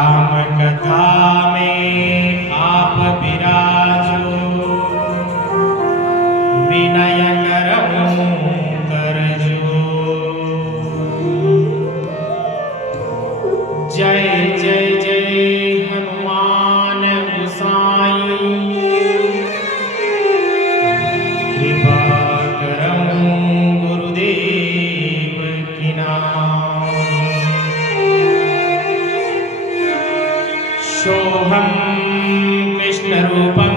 राम कथा में आप विराजो, विनय करऊं करजो। जय जय जय हनुमान गोसाई, कृपा करऊं गुरुदेव की नाम। सोहम कृष्ण रूपम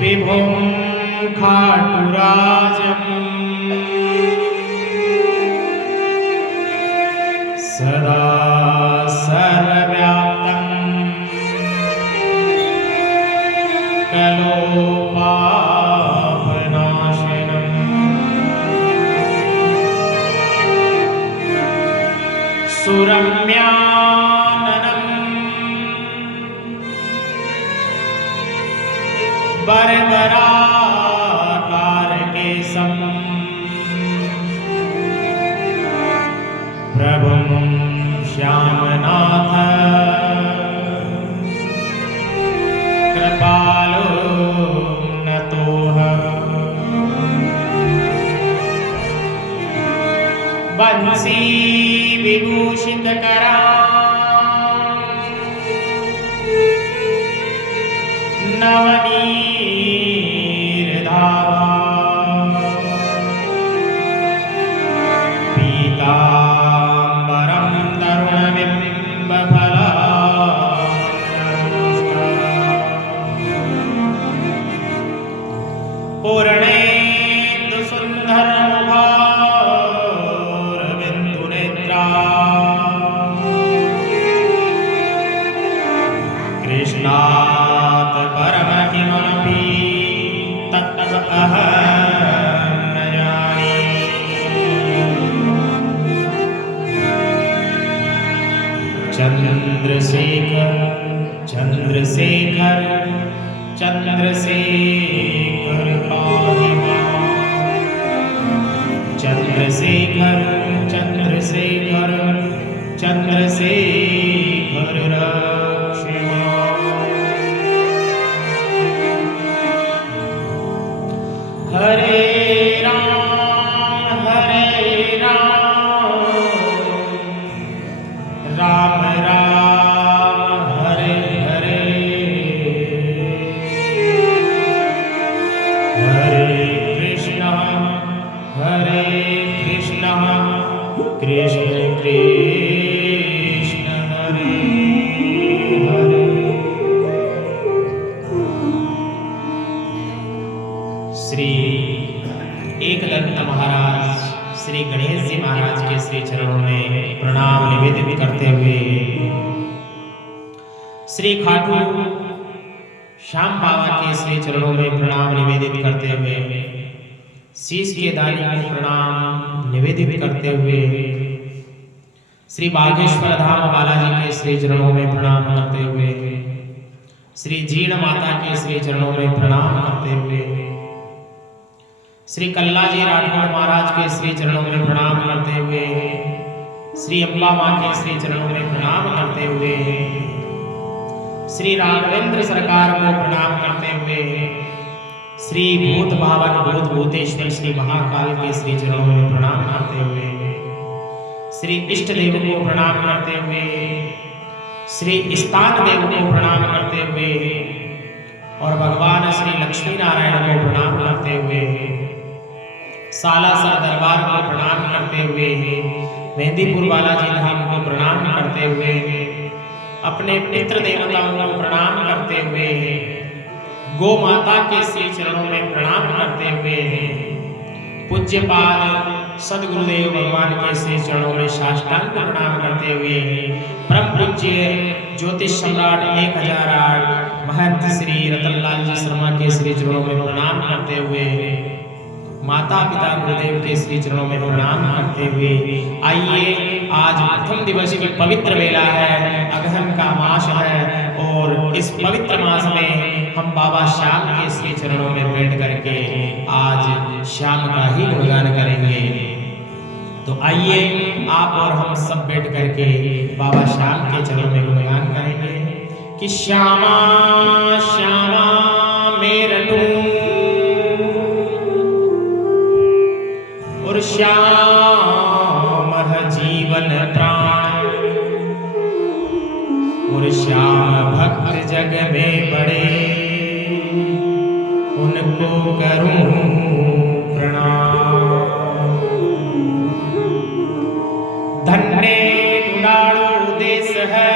विभुं खाटुराजम्, सदा सर्वव्याप्तं कलो पापनाशनम्। सुरम्याननं बर्बराकारकेशं, प्रभुं श्यामनाथ कृपालो नतोऽहम्। बंसी विभूषितकरां नवनीरधावा, पीताम्बरं तरुणबिम्बफलाधरं, पूर्णेन्दुसुन्दरमुखारविन्दुनेत्रा, कृष्णात् परमकिमपि तत्त्वमहं न जाने। चन्द्रशेखर चन्द्रशेखर चन्द्रशेखर पाहि मां। चन्द्रशेखर चन्द्रशेखर चन्द्रशेखर रक्ष मां। हरे राम राम राम हरे हरे, हरे कृष्ण कृष्ण कृष्ण हरे हरे। श्री एकलव्य महाराज श्री गणेश जी महाराज के श्री चरणों में प्रणाम निवेदित करते हुए, श्री खाटू श्याम बाबा के श्री चरणों में प्रणाम निवेदित करते हुए, शीश के दानी को प्रणाम निवेदित करते हुए, श्री बागेश्वर धाम बालाजी के श्री चरणों में प्रणाम करते हुए, श्री जीण माता के श्री चरणों में प्रणाम करते हुए, श्री कल्लाजी राठौड़ महाराज के श्री चरणों में प्रणाम करते हुए, श्री अम्बा माँ के श्री चरणों में प्रणाम करते हुए, श्री राघवेंद्र सरकार को प्रणाम करते हुए, श्री भूत भावक भूत भूतेश्वर श्री महाकाल के श्री चरणों में प्रणाम करते हुए, श्री इष्ट देव को प्रणाम करते हुए, श्री स्थान देव को प्रणाम करते हुए, और भगवान श्री लक्ष्मी नारायण को प्रणाम करते हुए, सालासर दरबार को प्रणाम करते हुए, मेहंदीपुर बालाजी धाम को प्रणाम करते हुए, अपने पितृ देवताओं को प्रणाम करते हुए, गौ माता के श्री चरणों में प्रणाम करते हुए, पूज्यपाद सदगुरुदेव भगवान के श्री चरणों में साष्टांग प्रणाम करते हुए, परम पूज्य ज्योतिष सम्राट 1008 महंत श्री रतनलाल जी शर्मा के श्री चरणों में प्रणाम करते हुए, माता पिता गुरुदेव के श्री चरणों में प्रणाम करते हुए, आइए आज प्रथम दिवस की पवित्र वेला है, अगहन का मास है, और इस पवित्र मास में हम बाबा श्याम के श्री चरणों में बैठ करके आज श्याम का ही गुणगान करेंगे। तो तो आइए आप और हम सब बैठ करके बाबा श्याम के चरणों में गुणगान करेंगे कि श्यामा श्यामा मेरठू और श्याम जीवन प्राण और श्याम भक्त जग में बड़े उनको करूं प्रणाम। धन्य गुणाड़ो देश है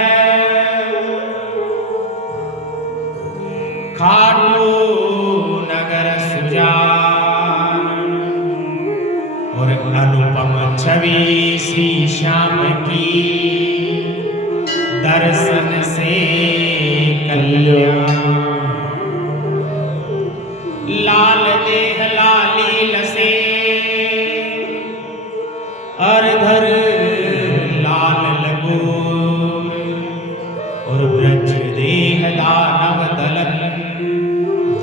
खाटू नगर सुजान और अनुपम छवि श्री श्याम की दर्शन से कल्याण। लाल देह लाली लसे अरधर लाल लगो और ब्रज देह दानव दलन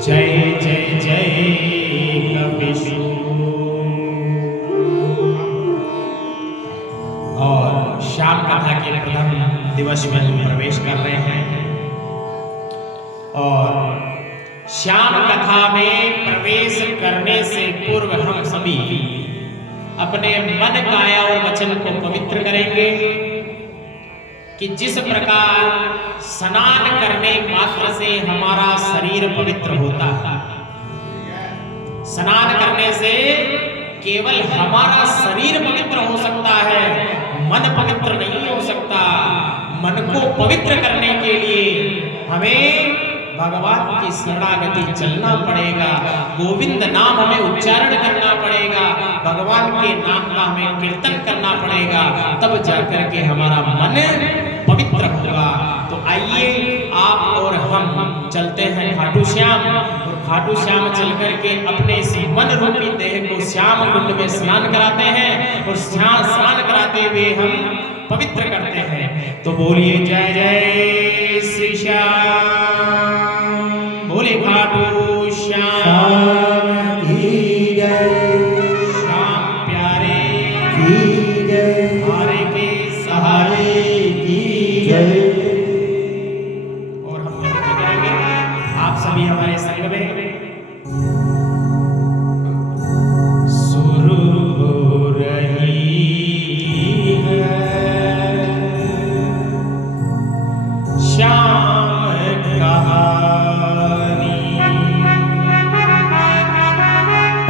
जय जय जय कपिशु। और श्याम कथा के प्रथम दिवस में हम प्रवेश कर रहे हैं और श्याम कथा में प्रवेश करने से पूर्व हम सभी अपने मन काया और वचन को पवित्र करेंगे कि जिस प्रकार स्नान करने मात्र से हमारा शरीर पवित्र होता है, स्नान करने से केवल हमारा शरीर पवित्र हो सकता है, मन पवित्र नहीं हो सकता। मन को पवित्र करने के लिए हमें भगवान की शरणागति चलना पड़ेगा, गोविंद नाम हमें उच्चारण करना पड़ेगा, भगवान के नाम का हमें कीर्तन करना पड़ेगा, तब जाकर के हमारा मन पवित्र होगा। तो आइए आप और हम चलते हैं खाटू श्याम और खाटू श्याम चल करके अपने इस मन रूपी देह को श्याम कुंड में स्नान कराते हैं और स्नान कराते हुए हम पवित्र करते हैं। तो बोलिए जय जय श्री श्याम, बोले खाटू श्याम की जय, श्याम प्यारे की जय, हमारे के सहारे की जय। और हम नृत्य करेंगे आप सभी हमारे संग में। शुरू हो रही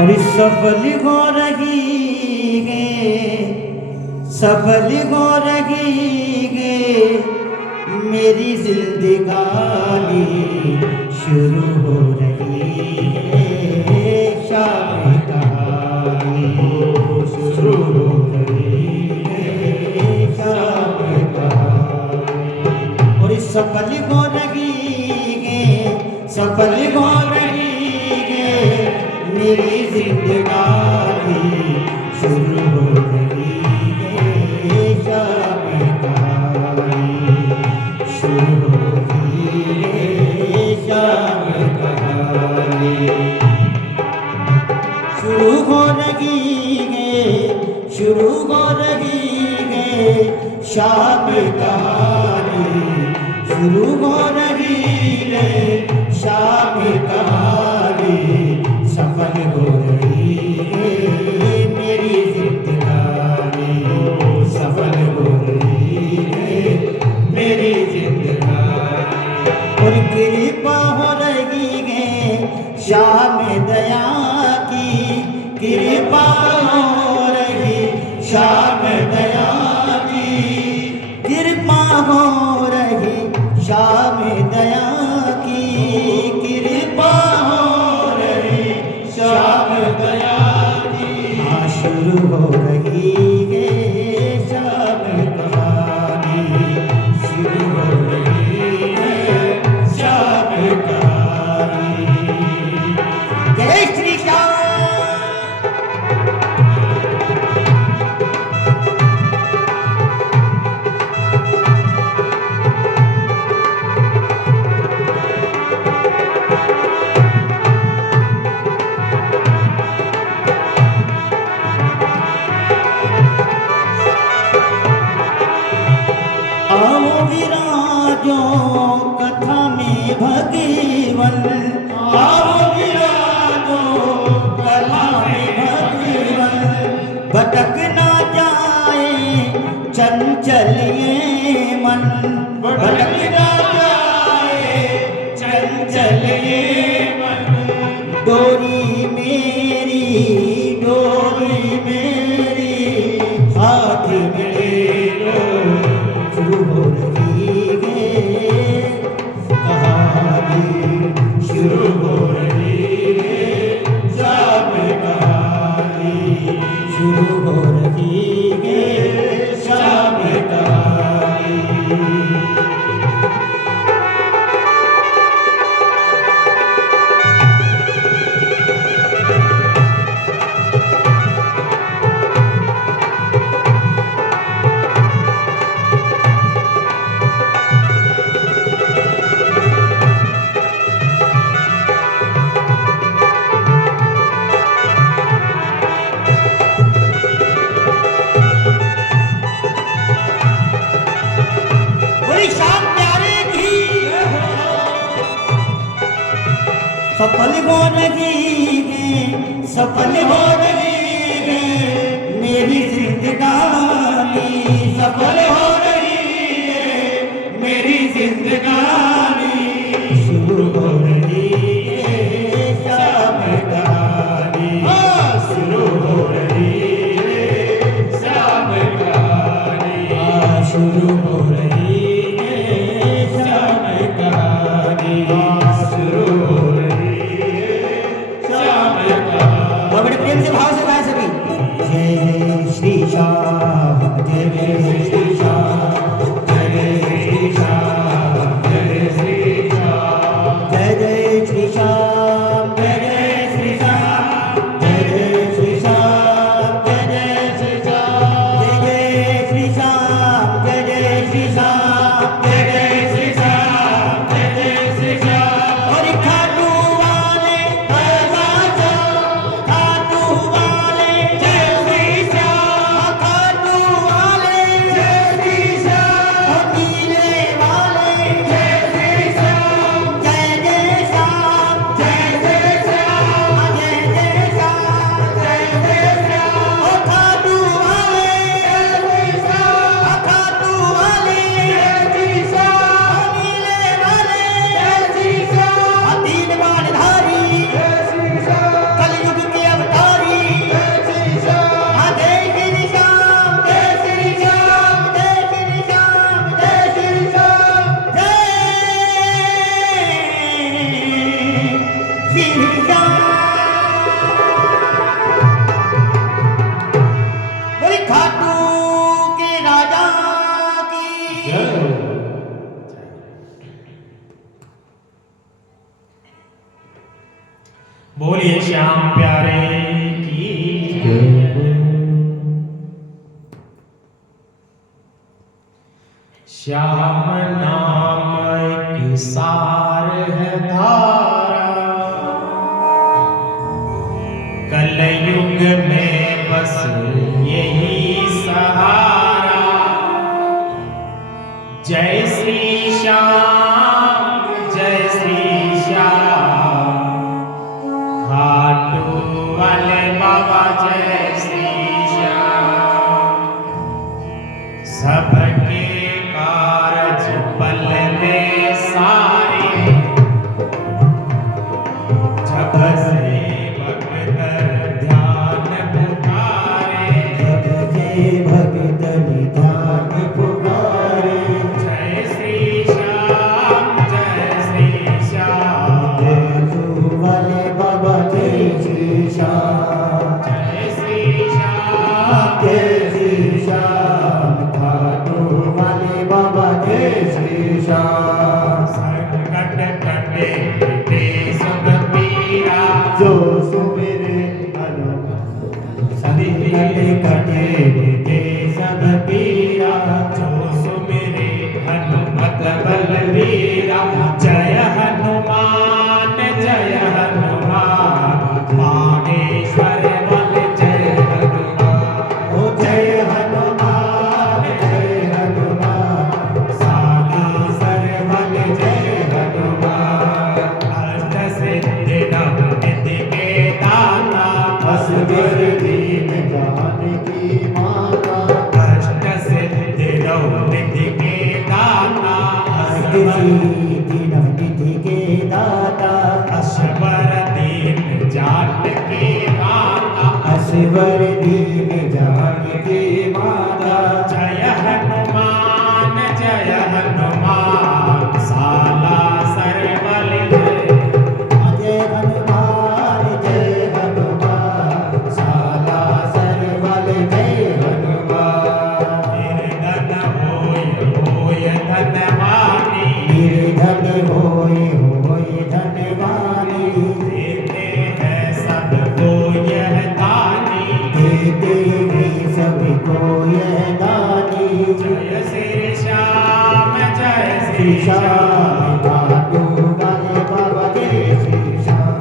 और सफल हो रही है, सफल हो रही है मेरी जिंदगानी, शुरू हो रही है शाम कहानी, शुरू हो रही है शाम कहानी। और सफल हो रही है, सफल हो रही है मेरी जिंदगानी, शुरू हो रही है शाम कहानी, शुरू हो रही है शाम कहानी, शुरू हो रही है, शुरू हो रही है शाम कहानी, शुरू हो रही है शाम कहानी। सफल हो रही है मेरी जिंदगानी, सफल हो रही है मेरी जिंदगानी। और कृपा हो रही है श्याम दया की, कृपा हो रही श्याम दया की, कृपा हो रही श्याम दया की, कृपा हो विराजो कथा में भगवन, आओ विराजो कथा में भगवन। भटक ना जाए चंचल ये मन, भटक ना जाए चंचल ये मन। डोरी मेरी हाथ में ले लो, शुरू हो रही है कहानी, शुरू हो रही है शाम कहानी, शुरू हो रही है शाम कहानी। सफल हो रही है, सफल हो रही है मेरी जिंदगानी, सफल हो रही है मेरी जिंदगानी। शुरू हो रही है शाम कहानी, शुरू हो रही है शाम कहानी, शुरू हो रही है शाम कहानी, शुरू हो बड़े प्रेम से भाव से गाए सभी। जय श्री श्याम, जय श्री श्याम, जय श्री श्याम, जय श्री श्याम, जय श्री श्याम, जय श्री श्याम, जय श्री श्याम, जय श्री श्याम, जय श्री श्याम, जय श्री श्याम, जय श्री श्याम, जय श्री श्याम। और खाटू वाले बोलिए श्याम प्यारे की। श्याम नाम एक सार है धारा, कलयुग में बस यही सहारा। जय श्री श्याम, जय श्री श्याम, खाटू वाले बाबा जय श्री श्याम। सबके कारज पल में सारे, जब से भक्त ध्यान पुकारे, जब से भक्त ध्यान पुकारे। जय श्री श्याम, जय श्री श्याम, खाटू वाले बाबा जय श्री श्याम, जय श्री श्याम, जय श्री श्याम, खाटू वाले बाबा जय श्री श्याम। संकट कटे मिटे सब पीरा, जो सुमिरे संकट कटे मिटे सब पीरा, जो सुमिरे हनुमत बलवीरा। जय हनुमान, जय हनुमान, मानेश्वर बल जय हनुमान। ओ जय हनुमान, जय हनुमान, साला सर सिद्धि के दाता अष्ट सिद्धि नवनिधि के दाता असवर दीन जान के माता असवर दीन जान के माता जय हनुमान साला सरबल जय हनुमान साला सरबल जय हनुमान निर्धन होय धनवानी निर्धन होय धनवानी देते हैं सबको यह दानी देते हैं सबको यह दानी जय श्री श्याम जय श्री श्याम काटू वाले बाबा जय श्री श्याम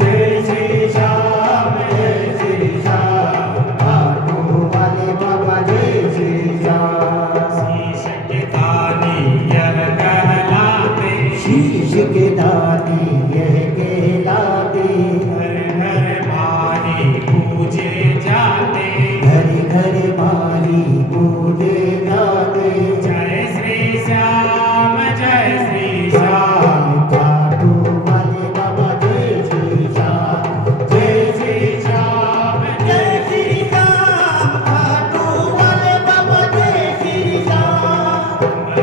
जय श्री श्याम जय श्री श्याम काटू वाले बाबा जय श्री श्याम शीश के दानी यह कहलाते शीश के दानी यह कहलाते घर घर भारी पूजे जाते घर घर मारी पूजे जाते जय श्री श्याम जय श्री श्याम श्याम काटू वाले बाबा जय श्री श्याम जय श्री श्याम जय श्री श्याम काटू वाले बाबा जय श्री श्याम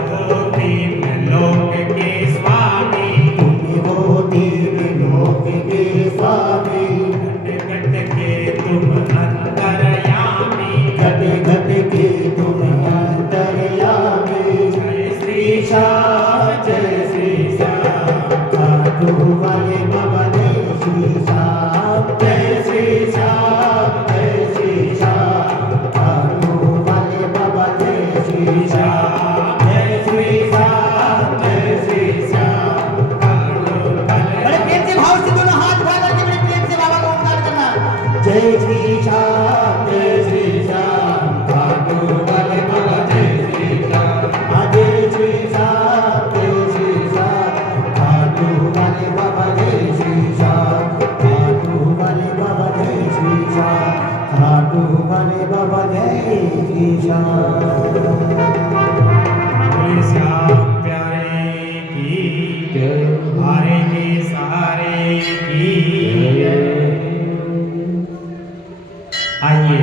वो तीन लोक के स्वामी तुम वो तीन लोक के स्वामी घट घट के तुम अंतरयामी घट घट के तुम अंतर्यामी जय श्री श्याम जय श्री श्याम काटू वाले बाबा जय श्री श्याम जय श्री श्याम जय श्री श्याम काटू वाले बाबा जय श्री श्याम जय श्री श्याम जय श्री श्याम बड़े प्रेम से भाव से दोनों हाथ उठा करके बड़े प्रेम से बाबा को ओंकार करना जय श्री श्याम जय श्री श्याम काटू वाले बाबा जय श्री श्याम जय श्री श्याम जय श्री श्याम काटू वाले बाबा जय श्री श्याम काटू वाले बाबा जय श्री श्याम काटू वाले बाबा जय श्री श्याम बोले श्याम प्यारे की हारे के सहारे की आइए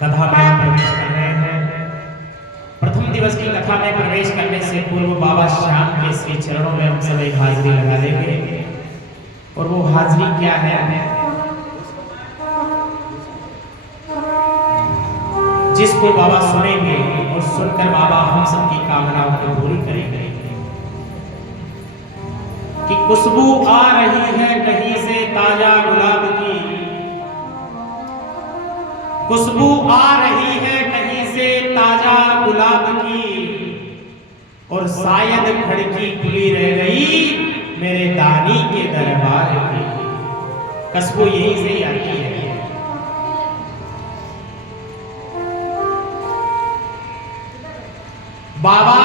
कथा में प्रवेश कर रहे हैं। प्रथम दिवस की कथा में प्रवेश करने से पूर्व बाबा श्याम के श्री चरणों में हम सब एक हाजिरी लगा देंगे और वो हाजिरी क्या है जिसको बाबा सुनेंगे और सुनकर बाबा हम सबकी कामनाओं को पूरी करेंगे कि खुशबू आ रही है कहीं से ताजा गुलाब की खुशबू आ रही है कहीं से ताजा गुलाब की और शायद खिड़की खुली रह गई मेरे दानी के दरबार की खुशबू यहीं से ही आती है। बाबा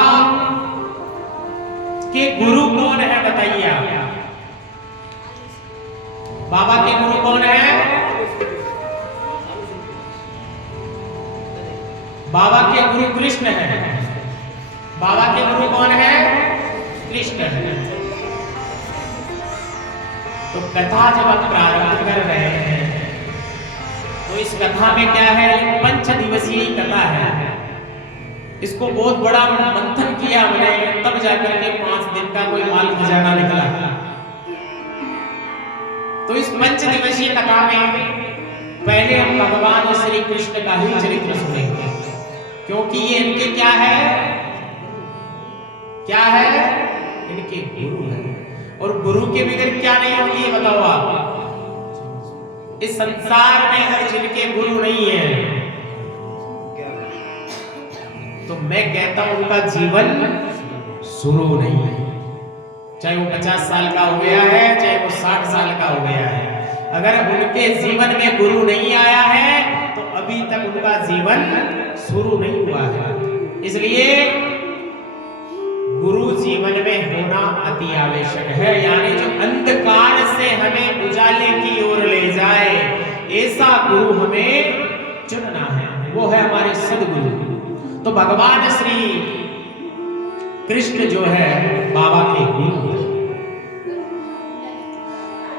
के गुरु कौन है बताइए आप? बाबा के गुरु कौन है? बाबा के गुरु कृष्ण है। बाबा के गुरु कौन है? कृष्ण है। तो कथा जब आप प्रारंभ कर रहे हैं तो इस कथा में क्या है? पंच दिवसीय कथा है। इसको बहुत बड़ा मंथन किया हमने, तब जाकर के 5 दिन का कोई माल खजाना निकला। तो इस पंच दिवसीय कथा में पहले हम भगवान श्री कृष्ण का ही चरित्र सुनेंगे, क्योंकि ये इनके क्या है? क्या है? इनके गुरु है। और गुरु के बगैर क्या नहीं होती है बताओ आप? इस संसार में हर जिनके गुरु नहीं है तो मैं कहता हूं उनका जीवन शुरू नहीं है। चाहे वो 50 साल का हो गया है, चाहे वो 60 साल का हो गया है, अगर उनके जीवन में गुरु नहीं आया है तो अभी तक उनका जीवन शुरू नहीं हुआ है। इसलिए गुरु जीवन में होना अति आवश्यक है, यानी जो अंधकार से हमें उजाले की ओर ले जाए ऐसा गुरु हमें चुनना है। वो है हमारे सदगुरु। तो भगवान श्री कृष्ण जो है बाबा के गुरु हैं।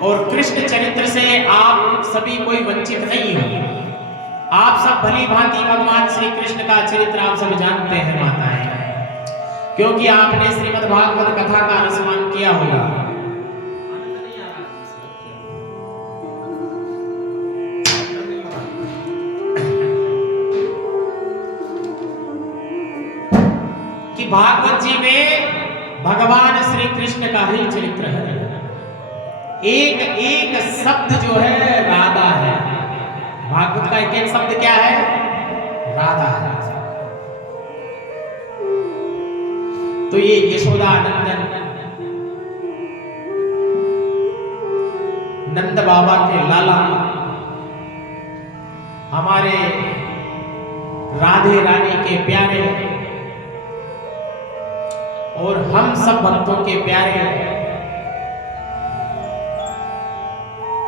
और कृष्ण चरित्र से आप सभी कोई वंचित नहीं हो। आप सब भली भांति भगवान श्री कृष्ण का चरित्र आप सब जानते हैं माताएं, क्योंकि आपने श्रीमद् भागवत कथा का अनुसरण किया होगा। कि भागवत जी में भगवान श्री कृष्ण का ही चरित्र है। एक एक शब्द जो है राधा है। भागवत का एक एक शब्द क्या है? राधा है। तो ये यशोदा नंदन नंद बाबा के लाला हमारे राधे रानी के प्यारे और हम सब भक्तों के प्यारे,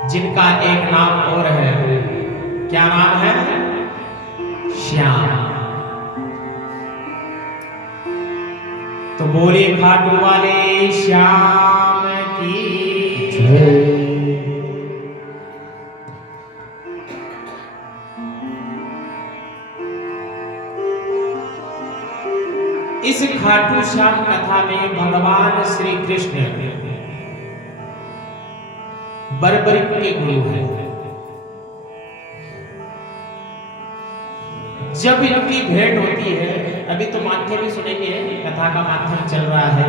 जिनका एक नाम और है। क्या नाम है? श्याम। तो बोले खाटू वाले श्याम की जय। इस खाटू श्याम कथा में भगवान श्री कृष्ण बर्बरिक के गुरु हैं। जब इनकी भेंट होती है, अभी तो माध्यम भी सुनेंगे, कथा का माध्यम चल रहा है,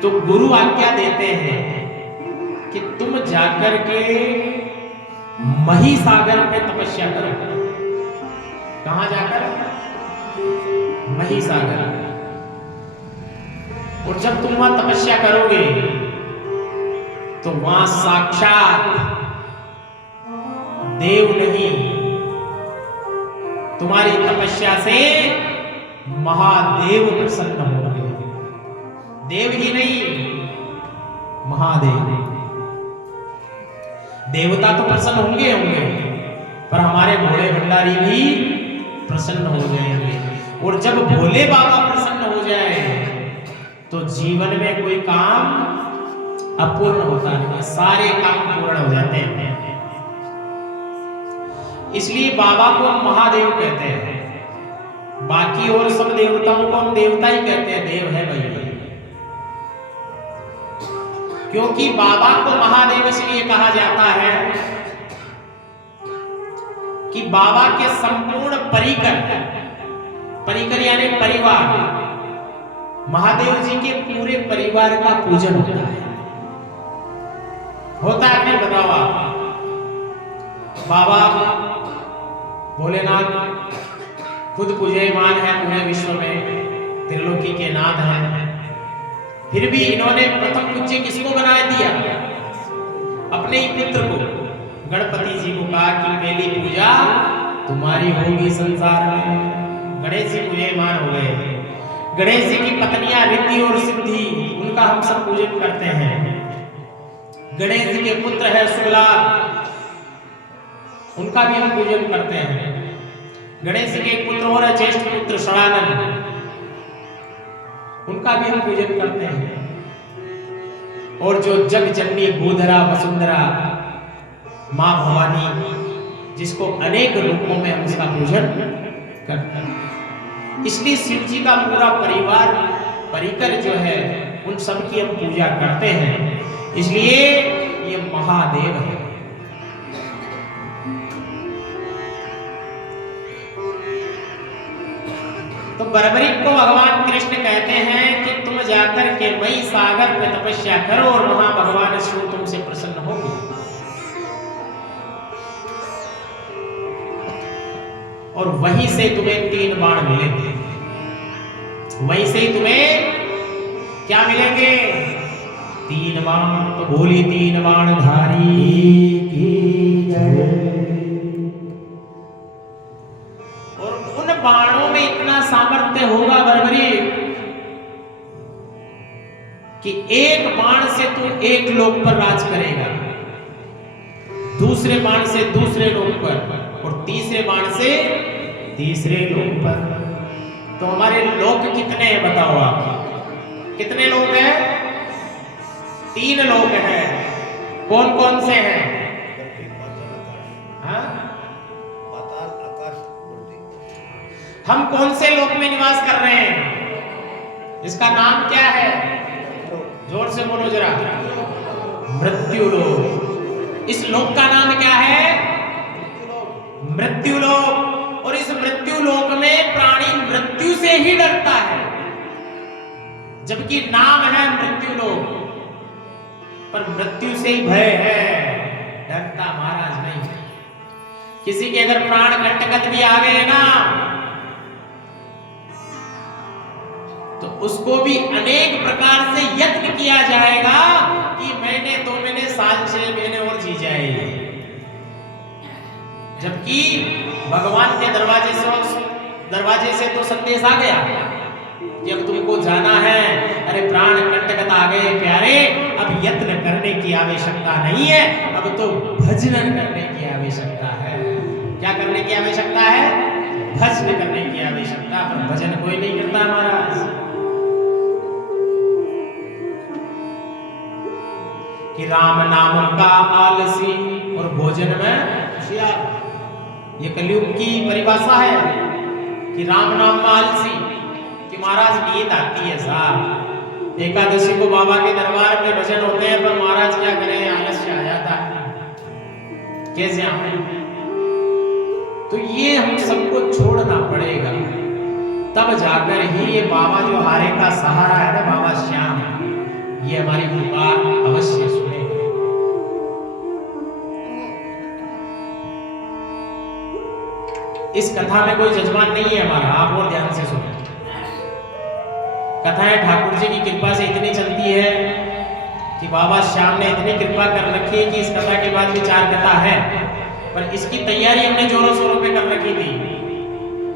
तो गुरु आज्ञा देते हैं कि तुम जाकर के महिसागर पे तपस्या करो। कहां जाकर? महिसागर। और जब तुम वहां तपस्या करोगे तो वहां साक्षात देव नहीं, तुम्हारी तपस्या से महादेव प्रसन्न होंगे। देव ही नहीं, महादेव। देवता तो प्रसन्न होंगे होंगे, पर हमारे भोले भंडारी भी प्रसन्न हो जाएंगे। और जब भोले बाबा प्रसन्न हो जाए तो जीवन में कोई काम अपूर्ण होता नहीं, सारे काम पूर्ण हो जाते हैं। इसलिए बाबा को हम महादेव कहते हैं। बाकी और सब देवताओं को हम देवता ही कहते हैं, देव है भाई। क्योंकि बाबा को महादेव इसलिए कहा जाता है कि बाबा के संपूर्ण परिकर यानी परिवार, महादेव जी के पूरे परिवार का पूजन होता है नहीं? बताओ आप। बाबा भोलेनाथ खुद पूज्यमान है पूरे विश्व में, त्रिलोकी के नाथ हैं। फिर भी इन्होंने प्रथम पूज्य किसको बना दिया? अपने ही पुत्र को, गणपति जी को कहा कि पहली पूजा तुम्हारी होगी संसार में। गणेश जी पूज्यमान हो गए। गणेश जी की पत्नियां रिद्धि और सिद्धि, उनका हम सब पूजन करते हैं। गणेश जी के पुत्र है शुक्ला, उनका भी हम पूजन करते हैं। गणेश जी के एक पुत्र और है ज्येष्ठ पुत्र षडानंद, उनका भी हम पूजन करते हैं। और जो जग जननी गोधरा वसुंधरा मां भवानी, जिसको अनेक रूपों में हम उसका पूजन करते हैं। इसलिए शिव जी का पूरा परिवार परिकर जो है उन सब की हम पूजा करते हैं। इसलिए ये महादेव है। तो बर्बरिक को भगवान कृष्ण कहते हैं कि तुम जाकर के मई सागर पे तपस्या करो और वहां भगवान शिव तुमसे प्रसन्न होंगे। और वहीं से तुम्हें 3 बाण मिलेंगे। वहीं से ही तुम्हें क्या मिलेंगे? 3 बाण। तो बोली 3 बाण धारी की जय। और उन बाणों में इतना सामर्थ्य होगा बर्बरी कि एक बाण से तू एक लोक पर राज करेगा, दूसरे बाण से दूसरे लोक पर, और तीसरे बाण से तीसरे लोक पर। तो हमारे लोक कितने हैं बताओ आप, कितने लोक हैं? 3 लोक हैं। कौन कौन से हैं? हाँ? हम कौन से लोक में निवास कर रहे हैं? इसका नाम क्या है? जोर से बोलो जरा। मृत्यु लोक। इस लोक का नाम क्या है? मृत्यु लोक। और इस मृत्यु लोक में प्राणी मृत्यु से ही डरता है, जबकि नाम है मृत्यु लोक, पर मृत्यु से ही भय है, डरता महाराज नहीं। किसी के अगर प्राण कंटक भी आ गए ना, तो उसको भी अनेक प्रकार से यत्न किया जाएगा कि महीने 2 महीने साल 6 महीने और जी जाए, जबकि भगवान के दरवाजे से तो संदेश आ गया कि अब तुमको जाना है। अरे प्राण कंटक आ गए प्यारे, अब यत्न करने की आवश्यकता नहीं है, अब तो भजन करने की आवश्यकता है। क्या करने की आवश्यकता है? भजन करने की आवश्यकता। पर भजन कोई नहीं करता महाराज। कि राम नाम का आलसी और भोजन में होशियार। ये कलयुग की परिभाषा है कि राम नाम में आलसी, कि महाराज नींद आती है साहब। एकादशी को बाबा के दरबार में भजन होते हैं, पर महाराज क्या करें, आलस्य आ जाता है। कैसे आए? तो ये हम सबको छोड़ना पड़ेगा, तब जाकर ही ये बाबा जो हारे का सहारा है ना, बाबा श्याम, ये हमारी पुकार अवश्य सुने। इस कथा में कोई जजमान नहीं है हमारा, आप और ध्यान से सुनो। कथाएं ठाकुर जी की कृपा से इतनी चलती है कि बाबा श्याम ने इतनी कृपा कर रखी है कि इस कथा के बाद भी 4 कथा है, पर इसकी तैयारी हमने जोरों शोरों पे कर रखी थी।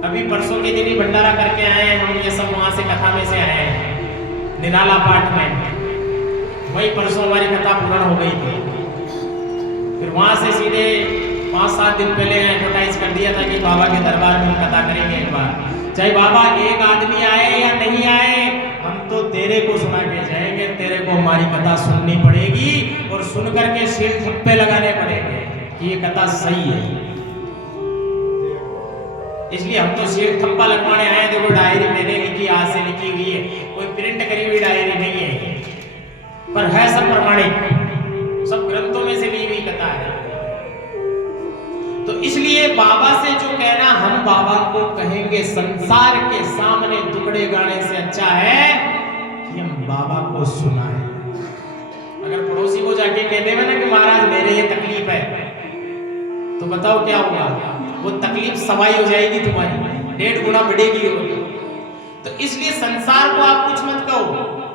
अभी परसों के दिन ही भंडारा करके आए हैं हम, ये सब वहां से कथा में से आए हैं निराला पाठ में। वही परसों हमारी कथा पूर्ण हो गई थी। फिर वहां से सीधे 5-7 दिन पहले एडवर्टाइज कर दिया था कि बाबा के दरबार में हम कथा करेंगे एक बार। चाहे बाबा एक आदमी आए या नहीं आए, हम तो तेरे को सुना के जाएंगे, तेरे को हमारी कथा सुननी पड़ेगी और सुन करके सिर थप्पे लगाने पड़ेंगे कि ये कथा सही है। इसलिए हम तो सिर थप्पा लगवाने आए। देखो डायरी मैंने लिखी, आज से लिखी हुई है, कोई प्रिंट करी हुई डायरी नहीं है, पर है सब प्रमाणिक, सब ग्रंथों में से ली हुई कथा है। तो इसलिए बाबा से जो कहना हम बाबा को कहेंगे संसार के सामने दुखड़े गाने से अच्छा है कि हम बाबा को सुनाएं। अगर पड़ोसी को जाके कह देवे ना कि महाराज मेरे ये तकलीफ है, तो बताओ क्या होगा? वो तकलीफ सवाई हो जाएगी तुम्हारी, 1.5 गुना बढ़ेगी होगी। तो इसलिए संसार को आप कुछ मत कहो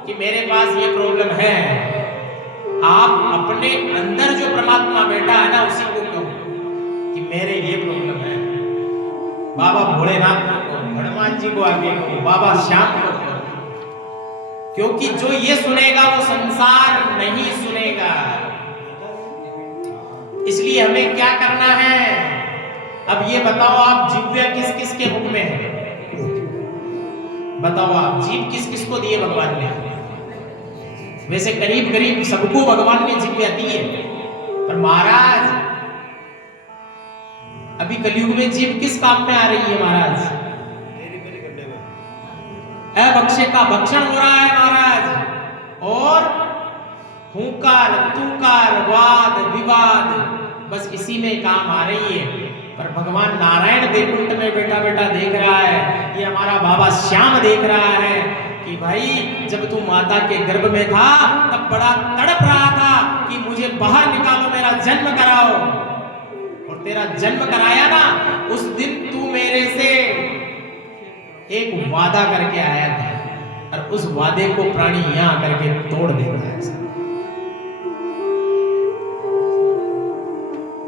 कि मेरे पास ये प्रॉब्लम है। आप अपने अंदर जो परमात्मा बैठा है ना, उसी को कहो कि मेरे ये प्रॉब्लम है। बाबा भोलेनाथ को कहो, हनुमान जी को आगे कहो, बाबा श्याम को कहो, क्योंकि जो ये सुनेगा वो संसार नहीं सुनेगा। इसलिए हमें क्या करना है? अब ये बताओ आप, जिव्या किस किस के मुख में है? बताओ आप, जीव किस किस को दिए भगवान ने? वैसे करीब करीब सबको भगवान ने जिव्या दी है, पर महाराज अभी कलयुग में जीव किस काम में आ रही है महाराज? अभक्ष्य का भक्षण हो रहा है महाराज, और हुंकार तुकार वाद विवाद, बस इसी में काम आ रही है। पर भगवान नारायण वैकुंठ में बैठा बैठा देख रहा है, ये हमारा बाबा श्याम देख रहा है कि भाई जब तू माता के गर्भ में था तब बड़ा तड़प रहा था कि मुझे बाहर निकालो, मेरा जन्म कराओ। और तेरा जन्म कराया ना, उस दिन तू मेरे से एक वादा करके आया था, और उस वादे को प्राणी यहां करके तोड़ देता है।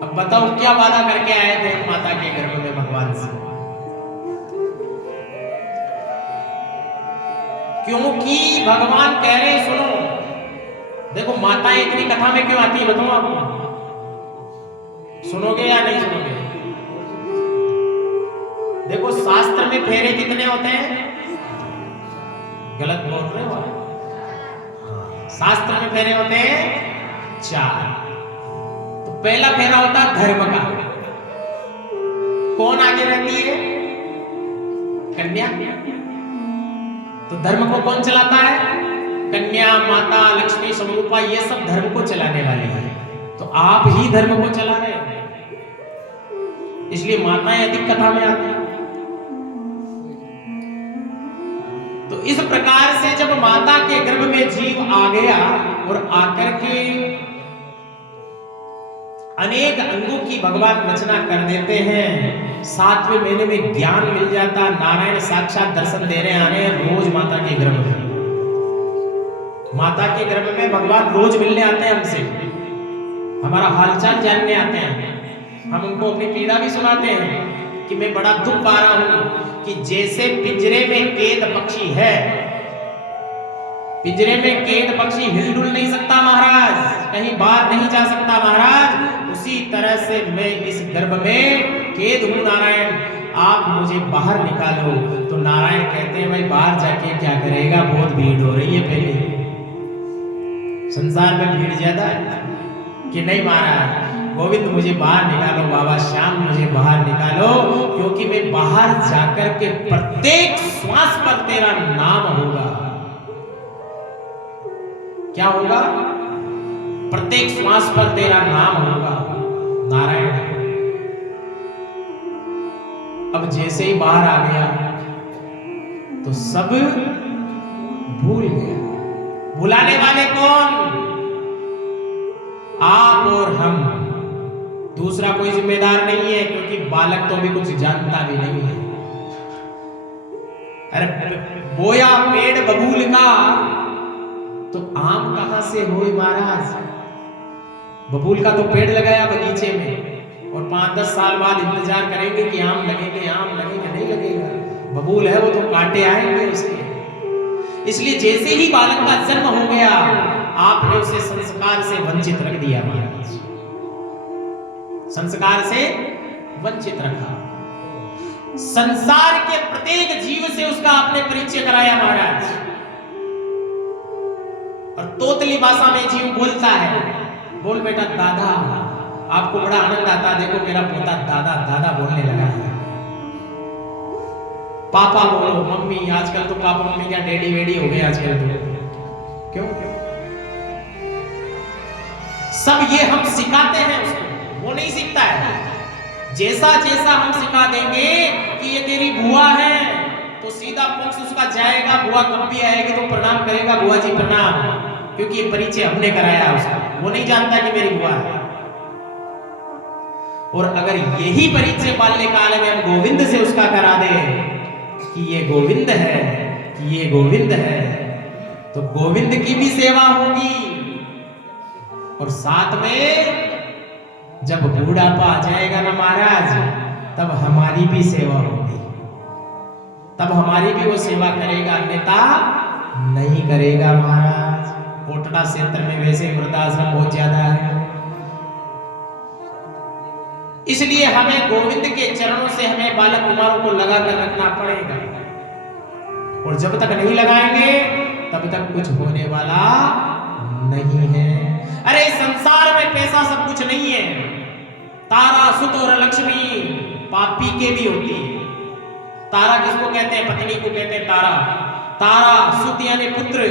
अब बताओ क्या वादा करके आए थे माता के गर्भ में भगवान से? क्योंकि भगवान कह रहे सुनो, देखो माताएं इतनी कथा में क्यों आती है बताओ आपको? सुनोगे या नहीं सुनोगे? देखो शास्त्र में फेरे कितने होते हैं? गलत बोल रहे हो आप। शास्त्र में फेरे होते हैं 4। तो पहला फेरा होता है धर्म का। कौन आगे रहती है? कन्या। तो धर्म को कौन चलाता है? कन्या, माता, लक्ष्मी, स्वरूपा, ये सब धर्म को चलाने वाली है। तो आप ही धर्म को चला रहे हैं, इसलिए माताएं अधिक कथा में आती हैं। तो इस प्रकार से जब माता के गर्भ में जीव आ गया और आकर के अनेक अंगों की भगवान रचना कर देते हैं, 7वें महीने में ज्ञान मिल जाता, नारायण साक्षात दर्शन देने आने रोज माता के गर्भ में। माता के गर्भ में भगवान रोज मिलने आते हैं हमसे, हमारा हालचाल जानने आते हैं। हम उनको अपनी पीड़ा भी सुनाते हैं कि मैं बड़ा दुख पा रहा हूं कि जैसे पिंजरे में कैद पक्षी है, पिंजरे में कैद पक्षी हिलडुल नहीं सकता महाराज, कहीं बाहर नहीं जा सकता महाराज, उसी तरह से मैं इस गर्भ में कैद हूं नारायण, आप मुझे बाहर निकालो। तो नारायण कहते हैं भाई बाहर जाके क्या करेगा, बहुत भीड़ हो रही है, पहले संसार में भीड़ ज्यादा है कि नहीं महाराज, गोविंद मुझे बाहर निकालो, बाबा श्याम मुझे बाहर निकालो, क्योंकि मैं बाहर जाकर के प्रत्येक श्वास पर तेरा नाम होगा। क्या होगा? प्रत्येक श्वास पर तेरा नाम होगा नारायण। अब जैसे ही बाहर आ गया तो सब भूल गया। भुलाने वाले कौन? आप और हम, दूसरा कोई जिम्मेदार नहीं है, क्योंकि बालक तो अभी कुछ जानता भी नहीं है। अरे बोया पेड़ बबूल का तो आम कहां से होई महाराज? बबूल का तो पेड़ लगाया बगीचे में और 5-10 साल बाद इंतजार करेंगे कि आम लगेंगे, आम लगेंगे, नहीं लगेगा। बबूल है वो तो कांटे आएंगे उसके। इसलिए जैसे ही बालक का जन्म हो गया, आपने उसे संस्कार से वंचित रख दिया महाराज, संस्कार से वंचित रखा। संसार के प्रत्येक जीव से उसका आपने परिचय कराया महाराज। और तोतली भाषा में जीव बोलता है, बोल बेटा दादा। आपको बड़ा आनंद आता, देखो मेरा पोता दादा दादा बोलने लगा है। पापा बोलो, मम्मी। आजकल तो पापा मम्मी क्या डैडी वेडी हो गए आजकल तो। क्यों? सब ये हम सिखाते हैं उसको, वो नहीं सीखता है। जैसा जैसा हम सिखा देंगे कि ये तेरी बुआ है, तो सीधा पक्ष उसका जाएगा। बुआ कब भी आएगी तो प्रणाम करेगा, बुआ जी प्रणाम, क्योंकि ये परिचय हमने कराया उसको। वो नहीं जानता कि मेरी बुआ है। और अगर यही परिचय बाल्य काल में हम गोविंद से उसका करा दे कि ये गोविंद है, कि ये गोविंद है, तो गोविंद की भी सेवा होगी। और साथ में जब बूढ़ापा आ जाएगा ना महाराज, तब हमारी भी सेवा होगी, तब हमारी भी वो सेवा करेगा, अन्यथा नहीं करेगा महाराज। कोटड़ा क्षेत्र में वैसे वृद्धाश्रम बहुत ज्यादा है, इसलिए हमें गोविंद के चरणों से हमें बालक कुमारों को लगा कर रखना पड़ेगा। और जब तक नहीं लगाएंगे तब तक कुछ होने वाला नहीं है। अरे संसार में पैसा सब कुछ नहीं है। तारा, सुत और लक्ष्मी पापी के भी होती है। तारा किसको कहते हैं? पत्नी को कहते हैं तारा। तारा, सुत यानी पुत्र,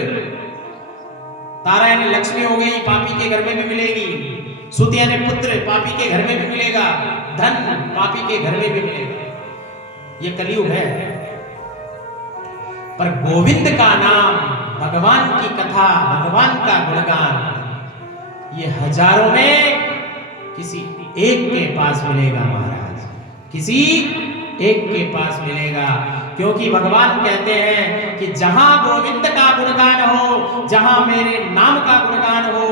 तारा यानी लक्ष्मी हो गई, पापी के घर में भी मिलेगी। सुत यानी पुत्र, पापी के घर में भी मिलेगा। धन पापी के घर में भी मिलेगा। ये कलयुग है। पर गोविंद का नाम, भगवान की कथा, भगवान का गुणगान, ये हजारों में किसी एक के पास मिलेगा महाराज, किसी एक के पास मिलेगा। क्योंकि भगवान कहते हैं कि जहां गोविंद का गुणगान हो, जहां मेरे नाम का गुणगान हो,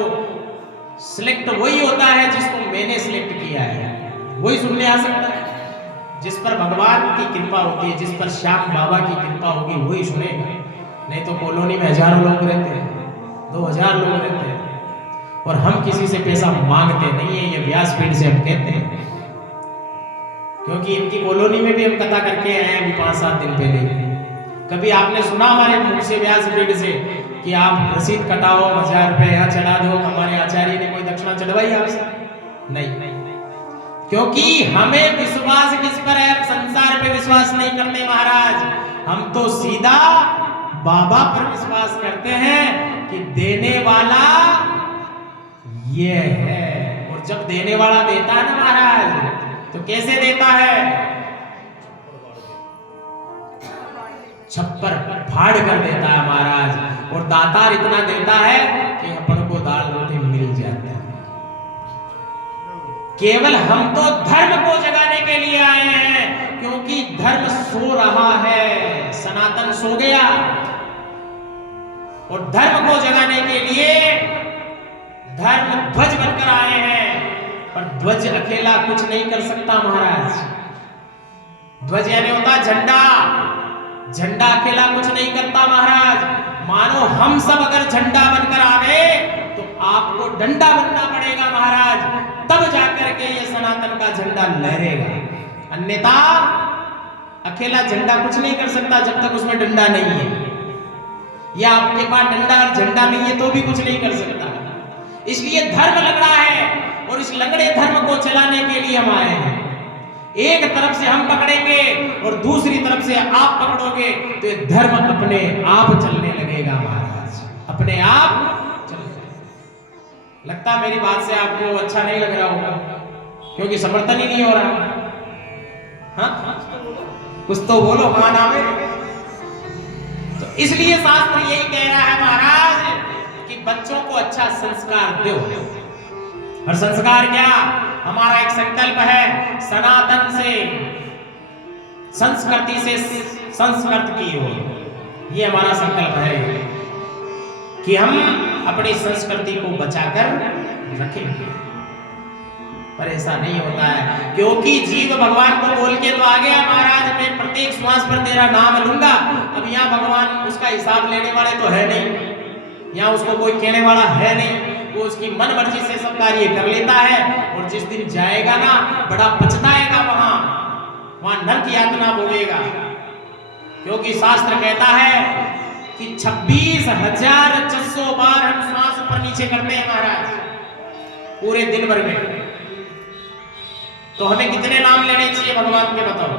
सिलेक्ट वही होता है जिसको मैंने सिलेक्ट किया है, वही सुनने आ सकता है। जिस पर भगवान की कृपा होती है, जिस पर श्याम बाबा की कृपा होगी, वही सुनेगा। नहीं तो कॉलोनी में हजारों लोग रहते हैं, 2000 लोग रहते हैं, और हम किसी से पैसा मांगते नहीं है। ये व्यासपीठ से हम कहते हैं क्योंकि इनकी कॉलोनी में भी हम कथा करके आए हैं अभी 5-7 दिन पहले। कभी आपने सुना हमारे मुख से व्यास पीठ से कि आप रसीद कटाओ 1000 रुपए यहाँ चढ़ा दो, हमारे आचार्य ने कोई दक्षिणा चढ़वाई आपसे? नहीं, क्योंकि हमें विश्वास किस पर है? संसार पे विश्वास नहीं करते महाराज, हम तो सीधा बाबा पर विश्वास करते हैं कि देने वाला ये है। और जब देने वाला देता है ना महाराज, तो कैसे देता है? छप्पर फाड़ कर देता है महाराज। और दातार इतना देता है कि अपन को दाल रोटी मिल जाती है। केवल हम तो धर्म को जगाने के लिए आए हैं, क्योंकि धर्म सो रहा है, सनातन सो गया। और धर्म को जगाने के लिए धर्म ध्वज बनकर आए हैं। पर ध्वज अकेला कुछ नहीं कर सकता महाराज। ध्वज यानी होता झंडा, झंडा अकेला कुछ नहीं करता महाराज। मानो हम सब अगर झंडा बनकर आ गए तो आपको डंडा बनना पड़ेगा महाराज, तब जाकर के ये सनातन का झंडा लहरेगा। अन्यथा अकेला झंडा कुछ नहीं कर सकता जब तक उसमें डंडा नहीं है, या आपके पास डंडा और झंडा नहीं है तो भी कुछ नहीं कर सकता। इसलिए धर्म लंगड़ा है, और इस लंगड़े धर्म को चलाने के लिए हम आए हैं। एक तरफ से हम पकड़ेंगे और दूसरी तरफ से आप पकड़ोगे तो ये धर्म अपने आप चलने लगेगा महाराज, अपने आप चलने लगेगा। लगता है मेरी बात से आपको अच्छा नहीं लग रहा होगा, क्योंकि समर्थन ही नहीं हो रहा। हाँ, कुछ तो बोलो, हाँ नाम है। तो इसलिए शास्त्र यही कह रहा है महाराज कि बच्चों को अच्छा संस्कार दो। और संस्कार क्या? हमारा एक संकल्प है, सनातन से, संस्कृति से संस्कृत की ओर। ये हमारा संकल्प है कि हम अपनी संस्कृति को बचाकर रखेंगे। पर ऐसा नहीं होता है, क्योंकि जीव भगवान को बोल के तो आ गया महाराज, मैं प्रत्येक श्वास पर तेरा नाम लूंगा। अब यहाँ भगवान उसका हिसाब लेने वाले तो है नहीं, यहाँ उसको कोई कहने वाला है नहीं, वो उसकी मन मर्जी से सब कार्य कर लेता है। और जिस दिन जाएगा ना, बड़ा पछताएगा, वहां नरक यातना भोगेगा। क्योंकि शास्त्र कहता है कि 26,600 बार हम श्वास ऊपर नीचे करते हैं महाराज पूरे दिन भर में। तो हमें कितने नाम लेने चाहिए भगवान के, बताओ?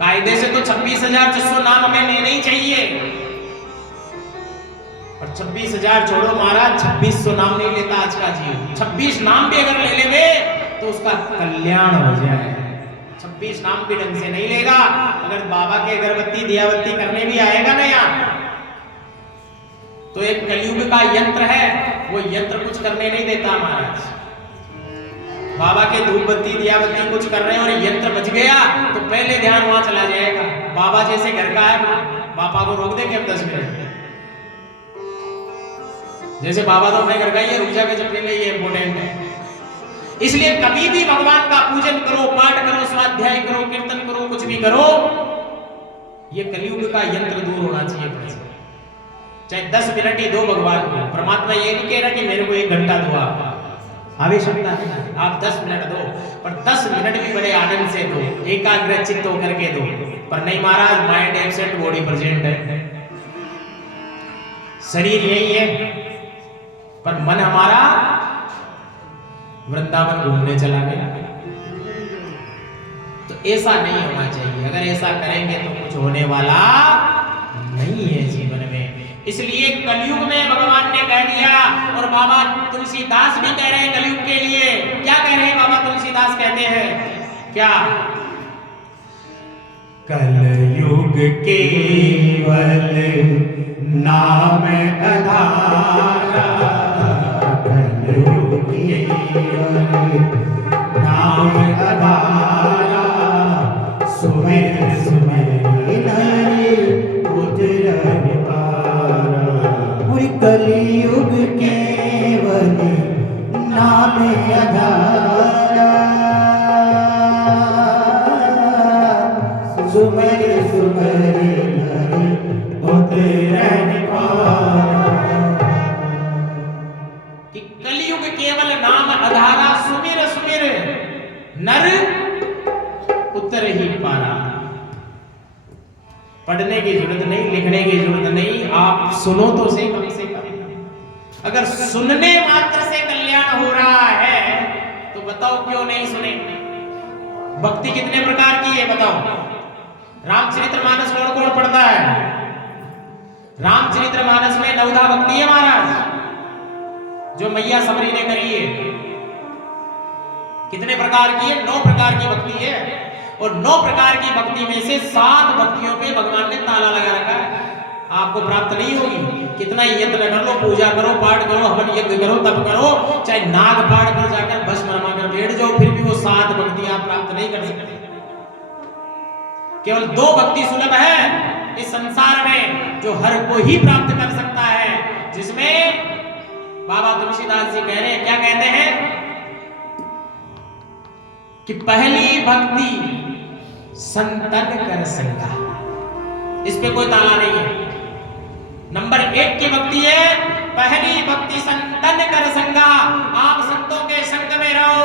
कायदे से तो 26,600 नाम हमें लेने ही चाहिए। और 26,000 छोड़ो महाराज, 2600 नाम नहीं लेता आज का जीव। 26 नाम भी अगर ले लेंगे तो उसका कल्याण हो जाए। 26 नाम भी ढंग से नहीं लेगा, अगर बाबा के अगरबत्ती दियाबत्ती करने भी आएगा ना यहाँ, तो एक कलयुग का यंत्र है, वो यंत्र कुछ करने नहीं देता महाराज। बाबा के धूप बत्ती दियाबत्ती कुछ कर रहे हैं और यंत्र बच गया तो पहले ध्यान वहां चला जाएगा। बाबा जैसे घर का है, बाबा को रोक देंगे हम 10 मिनट। जैसे बाबा तो अपने घर का ही है, रुक जाके जपने में ये इंपॉर्टेंट है। इसलिए कभी भी भगवान का पूजन करो, पाठ करो, स्वाध्याय करो, कीर्तन करो, कुछ भी करो, ये कलयुग का यंत्र दूर होना चाहिए। चाहे 10 मिनट ही दो भगवान को। परमात्मा ये नहीं कह रहा कि मेरे को 1 घंटा दो, आप आवश्यकता नहीं, आप 10 मिनट दो, पर 10 मिनट भी बड़े आनंद से दो, एकाग्र चित्त होकर के दो। पर नहीं महाराज, माइंड एब्सेंट, बॉडी प्रेजेंट है, शरीर यही है, पर मन हमारा वृंदावन घूमने चला गया। तो ऐसा नहीं होना चाहिए। अगर ऐसा करेंगे तो कुछ होने वाला नहीं है जीवन में। इसलिए कलयुग में भगवान ने कह दिया, और बाबा तुलसीदास भी कह रहे हैं कलयुग के लिए। क्या कह रहे हैं बाबा तुलसीदास? कहते हैं क्या? कलयुग केवल नाम आधारा, कलयुग केवल नाम आधारा, सुमेर सुमेर नर उतरन पारा। कलयुग केवल नाम आधारा, सुमेर सुमेर नर उतरन पारा। कि कलयुग केवल नाम आधारा, सुमेर नर उतर ही पारा। पढ़ने की जरूरत नहीं, लिखने की जरूरत नहीं, आप सुनो तो सही कम से कम। अगर सुनने मात्र से कल्याण हो रहा है तो बताओ क्यों नहीं सुने। भक्ति कितने प्रकार की है बताओ। रामचरितमानस कौन कौन पढ़ता है? रामचरितमानस में नवधा भक्ति है महाराज, जो मैया सबरी ने करी है। कितने प्रकार की है? 9 प्रकार की भक्ति है। और 9 प्रकार की भक्ति में से 7 भक्तियों पे भगवान ने ताला लगा रखा है। आपको प्राप्त नहीं होगी, कितना यत्न कर लो, पूजा करो, पाठ करो, हवन यज्ञ करो, तप करो, चाहे नाग पाठ पर जाकर भस्म रमा कर बैठ जाओ, फिर भी वो 7 भक्ति आप प्राप्त नहीं कर सकते। केवल 2 भक्ति सुलभ है इस संसार में, जो हर कोई ही प्राप्त कर सकता है, जिसमें बाबा तुलसीदास जी कह रहे हैं, क्या कहते हैं कि पहली भक्ति संतन कर संगा। इस पे कोई ताला नहीं है। नंबर 1 की भक्ति है, पहली भक्ति संतन कर संगा। आप संतों के संग में रहो,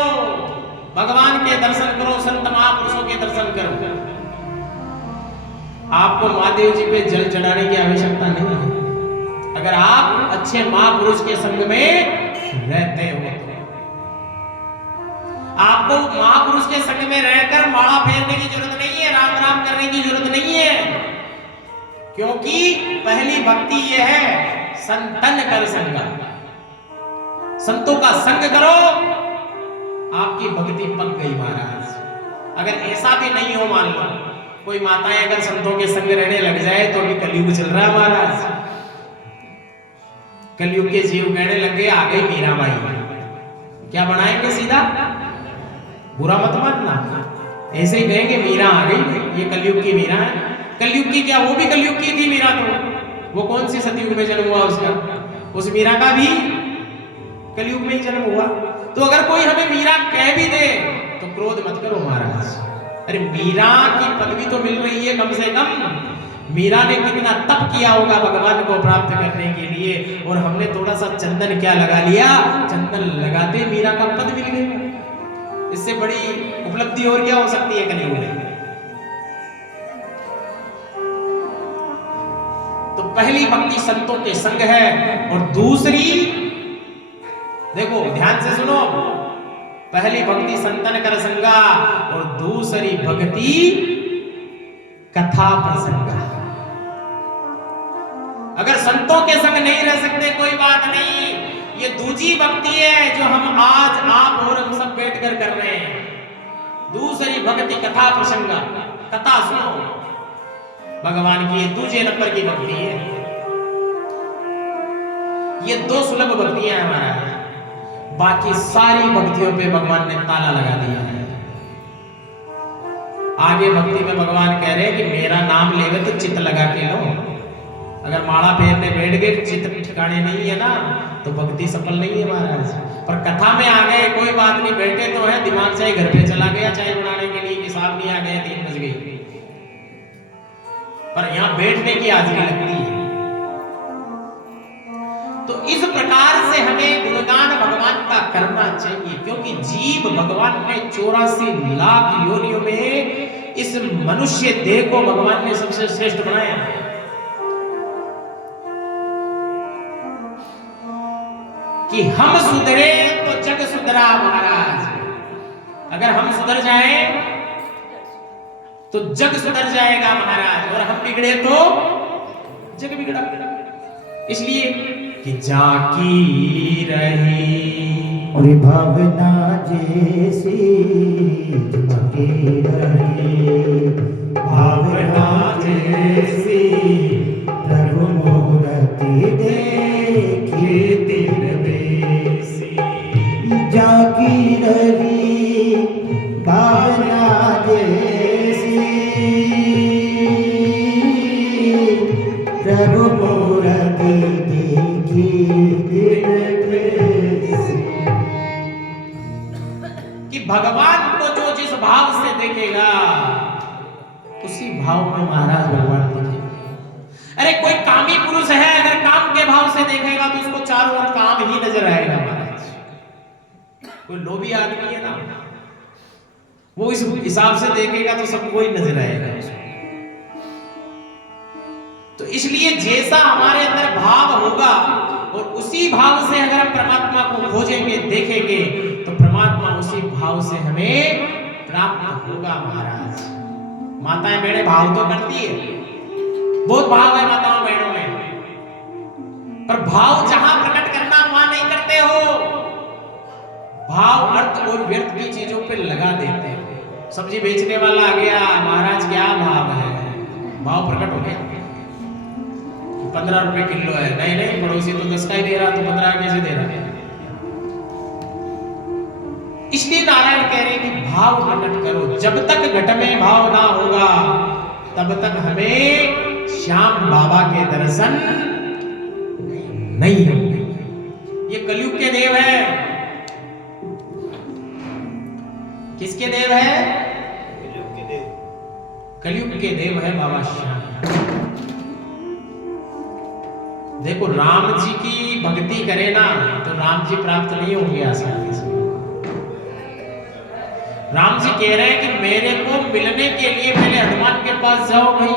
भगवान के दर्शन करो, संत महापुरुषों के दर्शन करो। आपको महादेव जी पे जल चढ़ाने की आवश्यकता नहीं है, अगर आप अच्छे महापुरुष के संग में रहते हो तो। आपको महापुरुष के संग में रहकर माला फेरने की जरूरत नहीं है, राम राम करने की जरूरत नहीं है, क्योंकि पहली भक्ति यह है संतन कर संग। संतों का संग करो, आपकी भक्ति पक गई महाराज। अगर ऐसा भी नहीं हो, मान लो कोई माताएं अगर संतों के संग रहने लग जाए तो अभी कलयुग चल रहा है महाराज, कलयुग के जीव कहने लगे आ गई मीराबाई, क्या बनाएंगे सीधा, बुरा मत मानना, ऐसे ही कहेंगे मीरा आ गई, ये कलयुग की मीरा है। कलयुग की क्या, वो भी कलयुग की थी मीरा, तो वो कौन सी सतयुग में जन्म हुआ उसका, उस मीरा का भी कलयुग में ही जन्म हुआ। तो अगर कोई हमें मीरा कह भी दे तो क्रोध मत करो महाराज। अरे मीरा की पदवी तो मिल रही है, कम से कम मीरा ने कितना तप किया होगा भगवान को प्राप्त करने के लिए, और हमने थोड़ा सा चंदन क्या लगा लिया, चंदन लगाते मीरा का पद मिल गया। इससे बड़ी उपलब्धि और क्या हो सकती है कलयुग में। तो पहली भक्ति संतों के संग है, और दूसरी देखो ध्यान से सुनो, पहली भक्ति संतन कर संगा और दूसरी भक्ति कथा प्रसंगा। अगर संतों के संग नहीं रह सकते कोई बात नहीं, ये दूसरी भक्ति है जो हम आज आप और हम सब बैठकर कर रहे हैं। दूसरी भक्ति कथा प्रसंगा, कथा सुनो भगवान की, ये दूसरे नंबर की भक्ति है। ये 2 सुलभ भक्तियां हैं हमारा, बाकी सारी भक्तियों पे भगवान ने ताला लगा दिया है। आगे भक्ति में भगवान कह रहे हैं कि मेरा नाम लेवे तो चित्त लगा के लो। अगर माला फेरने बैठ गए, चित्त ठिकाने नहीं है ना, तो भक्ति सफल नहीं है महाराज। पर कथा में आ गए, कोई बात नहीं, बैठे तो है, दिमाग चाहे घर पे चला गया चाय बनाने के लिए, कि साहब नहीं आ गए 3 बज गई, पर यहां बैठने की हाजिरी लगती है। तो इस प्रकार से हमें गुणगान भगवान का करना चाहिए, क्योंकि जीव भगवान ने 84 लाख योनियों में इस मनुष्य देह को भगवान ने सबसे श्रेष्ठ बनाया। कि हम सुधरे तो जग सुधरा महाराज। अगर हम सुधर जाएं तो जग सुधर जाएगा महाराज, और हम बिगड़े तो जग बिगड़ा। इसलिए कि जाकी रही और भावना जैसी जाकी रही, भावना जैसी प्रभु मूर्ति देखी दिन बेसी। जाकी रही भावना जैसी प्रभु मूर्ति कि भगवान को जो जिस भाव से देखेगा उसी भाव में महाराज भगवान दिखेगा। अरे कोई कामी पुरुष है, अगर काम के भाव से देखेगा तो उसको चारों ओर काम ही नजर आएगा महाराज। कोई लोभी आदमी है ना, वो इस हिसाब से देखेगा तो सबको ही नजर आएगा उसको। तो इसलिए जैसा हमारे अंदर भाव होगा और उसी भाव से अगर हम परमात्मा को खोजेंगे देखेंगे तो परमात्मा उसी भाव से हमें प्राप्त होगा महाराज। माताएं बहनें भाव तो करती है, बहुत भाव है माताओं बहनों में, पर भाव जहां प्रकट करना वहां नहीं करते हो। भाव अर्थ और व्यर्थ की चीजों पे लगा देते हो। सब्जी बेचने वाला आ गया, महाराज क्या भाव है, भाव प्रकट हो गया, 15 रुपए किलो है। नहीं नहीं, पड़ोसी तो 10 का ही दे रहा, तो 15 कैसे दे रहा है? इसलिए नारायण कह रहे हैं कि भाव प्रकट करो। जब तक घट में भाव ना होगा तब तक हमें श्याम बाबा के दर्शन नहीं होंगे। ये कलयुग के देव है। किसके देव है? कलयुग के देव। कलयुग के देव है बाबा श्याम। देखो, राम जी की भक्ति करे ना तो राम जी प्राप्त नहीं होंगे आसानी से। राम जी कह रहे हैं कि मेरे को मिलने के लिए पहले हनुमान के पास जाओ भाई।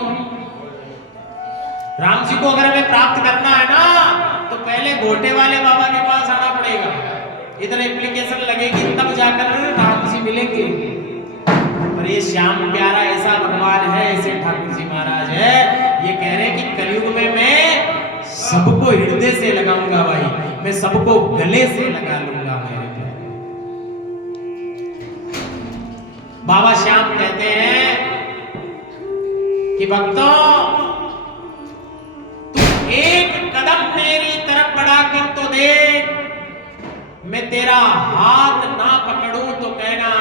राम जी को अगर हमें प्राप्त करना है ना तो पहले घोटे वाले बाबा के पास आना पड़ेगा। इधर एप्लीकेशन लगेगी तब जाकर राम जी मिलेंगे। पर ये श्याम प्यारा ऐसा भगवान है, ऐसे ठाकुर जी महाराज है, ये कह रहे हैं कि कलयुग में मैं सबको हृदय से लगाऊंगा भाई, मैं सबको गले से लगा लूंगा। मेरे बाबा श्याम कहते हैं कि भक्तों, तू एक कदम मेरी तरफ बढ़ाकर तो देख, मैं तेरा हाथ ना पकड़ूं तो कहना।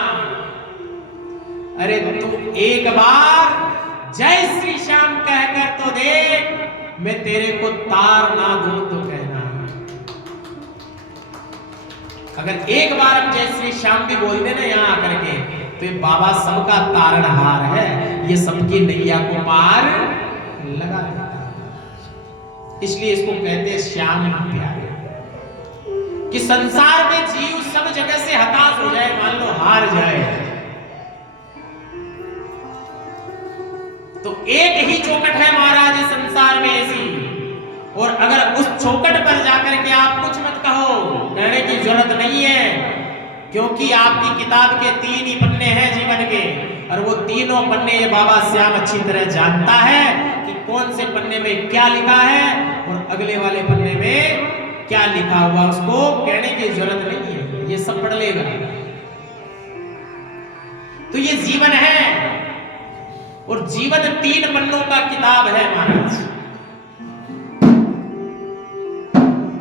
अरे तू एक बार जय श्री श्याम कहकर तो देख, मैं तेरे को तार ना दूं तो कहना। अगर एक बार हम जय श्री श्याम भी बोल देना यहाँ आकर के, तो ये बाबा सबका तारणहार है, ये सबकी नैया को पार लगा देता है। इसलिए इसको कहते हैं श्याम प्यारे। कि संसार में जीव सब जगह से हताश हो जाए, मान लो हार जाए, तो एक ही चौखट है महाराज संसार में ऐसी, और अगर उस चौखट पर जाकर के आप कुछ मत कहो, कहने की जरूरत नहीं है, क्योंकि आपकी किताब के 3 ही पन्ने हैं जीवन के, और वो तीनों पन्ने ये बाबा श्याम अच्छी तरह जानता है कि कौन से पन्ने में क्या लिखा है और अगले वाले पन्ने में क्या लिखा हुआ, उसको कहने की जरूरत नहीं है, ये सब पढ़ लेगा। तो ये जीवन है, और जीवन 3 पन्नों का किताब है महाराज,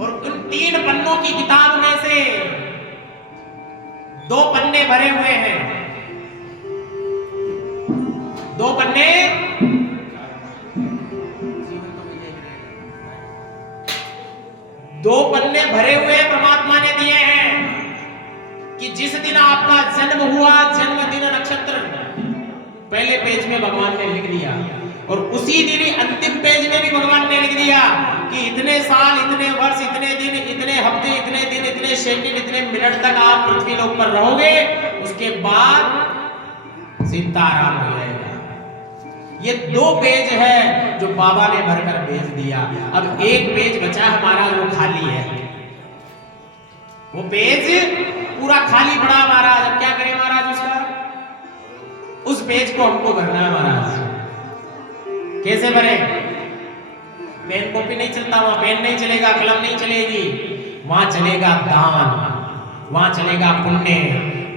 और उन 3 पन्नों की किताब में से 2 पन्ने भरे हुए हैं। 2 पन्ने भरे हुए परमात्मा ने दिए हैं कि जिस दिन आपका जन्म हुआ, जन्मदिन नक्षत्र पहले पेज में भगवान ने लिख दिया, और उसी दिन ही अंतिम पेज में भी भगवान ने लिख दिया कि इतने साल, इतने वर्ष, इतने दिन, इतने हफ्ते, इतने दिन, इतने सेकंड, इतने मिनट तक आप पृथ्वी लोक पर रहोगे, उसके बाद सीताराम हो जाएगा। ये 2 पेज है जो बाबा ने भरकर भेज दिया। अब एक पेज बचा हमारा, वो खाली है, वो पेज पूरा खाली पड़ा महाराज। अब क्या करें महाराज उसका? उस पेज को हमको भरना है महाराज। कैसे भरे? पेन कॉपी नहीं चलता, वहां पेन नहीं चलेगा, कलम नहीं चलेगी, वहां चलेगा दान, वहां चलेगा पुण्य,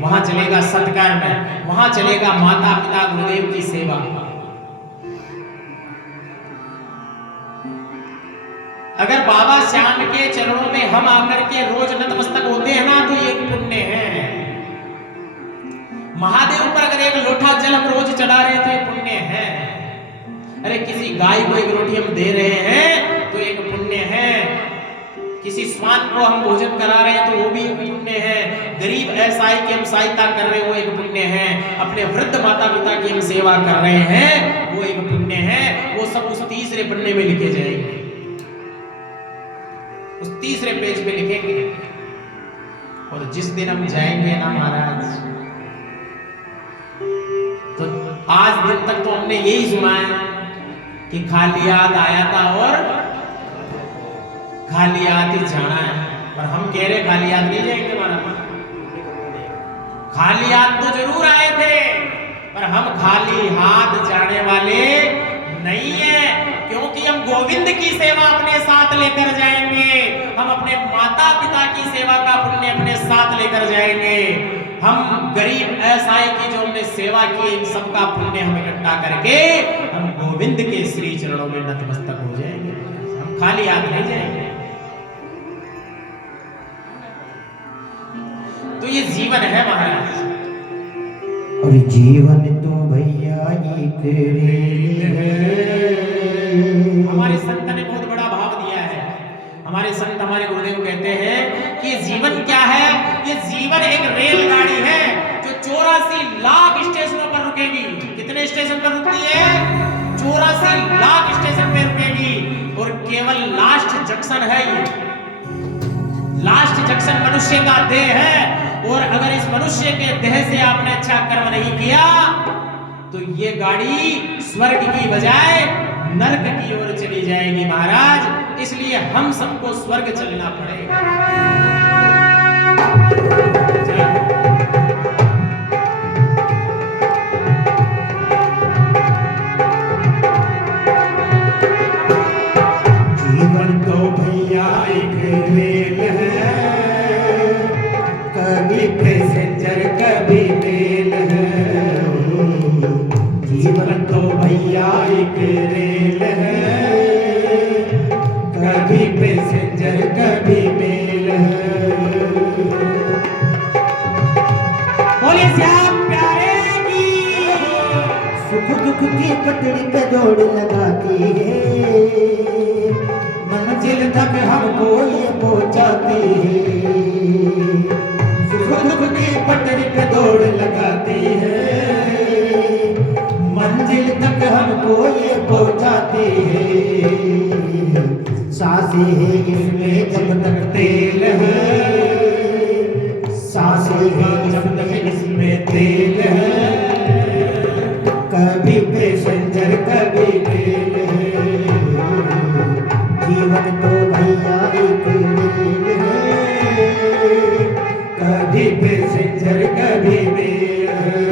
वहां चलेगा सत्कर्म, वहां चलेगा माता पिता गुरुदेव की सेवा। अगर बाबा श्याम के चरणों में हम आकर के रोज नतमस्तक होते हैं ना, तो ये पुण्य है। महादेव पर अगर एक लोटा जल हम रोज चढ़ा रहे तो ये पुण्य है। अरे किसी गाय को एक रोटी हम दे रहे हैं तो एक पुण्य है। किसी स्वान को हम भोजन करा रहे हैं तो वो भी एक पुण्य है। गरीब असहाय की हम सहायता कर रहे हैं, वो एक पुण्य है। अपने वृद्ध माता पिता की हम सेवा कर रहे हैं, वो एक पुण्य है। वो सब उस 3रे पन्ने में लिखे जाएंगे, उस 3रे पेज पे लिखेंगे। और जिस दिन हम जाएंगे ना महाराज, आज दिन तक तो हमने यही सुना है कि खाली हाथ आया था और खाली हाथ ही जाना है, पर हम कह रहे खाली हाथ नहीं जाएंगे महाराज। खाली हाथ तो जरूर आए थे, पर हम खाली हाथ जाने वाले नहीं है, क्योंकि हम गोविंद की सेवा अपने साथ लेकर जाएंगे। हम अपने माता पिता की सेवा का पुण्य अपने साथ लेकर जाएंगे। हम गरीब असहाय की जो हमने सेवा की, इन सबका पुण्य हम इकट्ठा करके हम गोविंद के श्री चरणों में नतमस्तक हो जाएंगे। हम खाली हाथ नहीं जाएंगे। तो ये जीवन है महाराज। और जीवन तो भैया एक रेल है। हमारे संत ने बहुत बड़ा भाव दिया है। हमारे संत, हमारे गुरुदेव कहते हैं कि जीवन क्या है? ये जीवन एक रेलगाड़ी है जो 84 लाख स्टेशनों पर रुकेगी। कितने स्टेशन पर रुकती है? 84 लाख स्टेशन पर रुकेगी, और केवल लास्ट जंक्शन है ये। लास्ट जंक्शन मनुष्य का देह है, और अगर इस मनुष्य के देह से आपने अच्छा कर्म नहीं किया तो ये गाड़ी स्वर्ग की बजाय नरक की ओर चली जाएगी महाराज। इसलिए हम सबको स्वर्ग चलना पड़ेगा। जीवन तो भैया एक रेल है, कभी पैसेंजर कभी मेल है। जीवन तो भैया एक रेल है, कभी पैसेंजर कभी मेल है। बोलिए श्याम प्यारे की। सुख दुख की पटरी पे दौड़ लगाती है, मंजिल तक हमको ये पहुंचाती है। सुख दुख की पटरी पे दौड़ लगाती है, मंजिल तक हमको ये पहुंचाती है। सांसें है इसमें जब तक तेल है, सांसें है जब तक इसमें तेल है। कभी पैसेंजर कभी मेल है। जीवन तो भैया एक रेल है, कभी पैसेंजर कभी मेल है।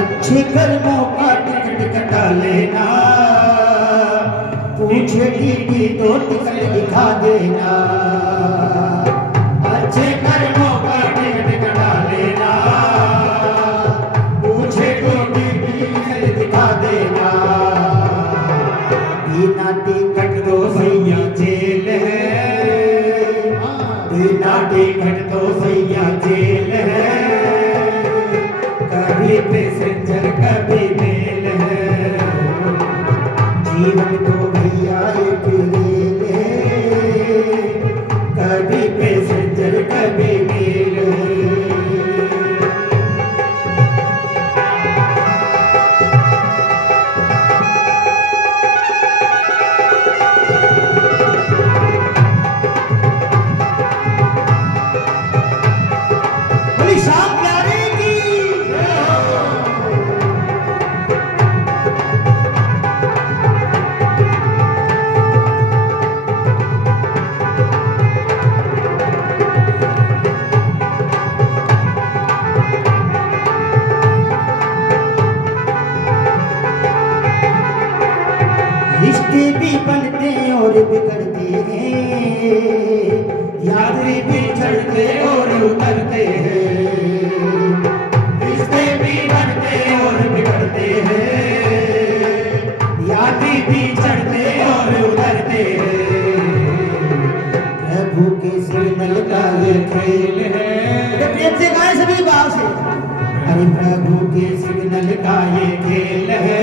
अच्छे कर्मों का टिकट कटा लेना, पूछे टीटी तो टिकट दिखा देना। अच्छे कर्मों का टिकट कटा लेना, पूछे तो टीटी टिकट दिखा देना। बिना टिकट तो भैया जेल है, बिना टिकट तो भैया जेल है। कभी पैसेंजर कभी मेल है। जीवन तो भैया एक रेल है, कभी खेल है। तो प्रेम से गाए सभी भाव से। हरि प्रभु के सिग्नल का ये खेल है।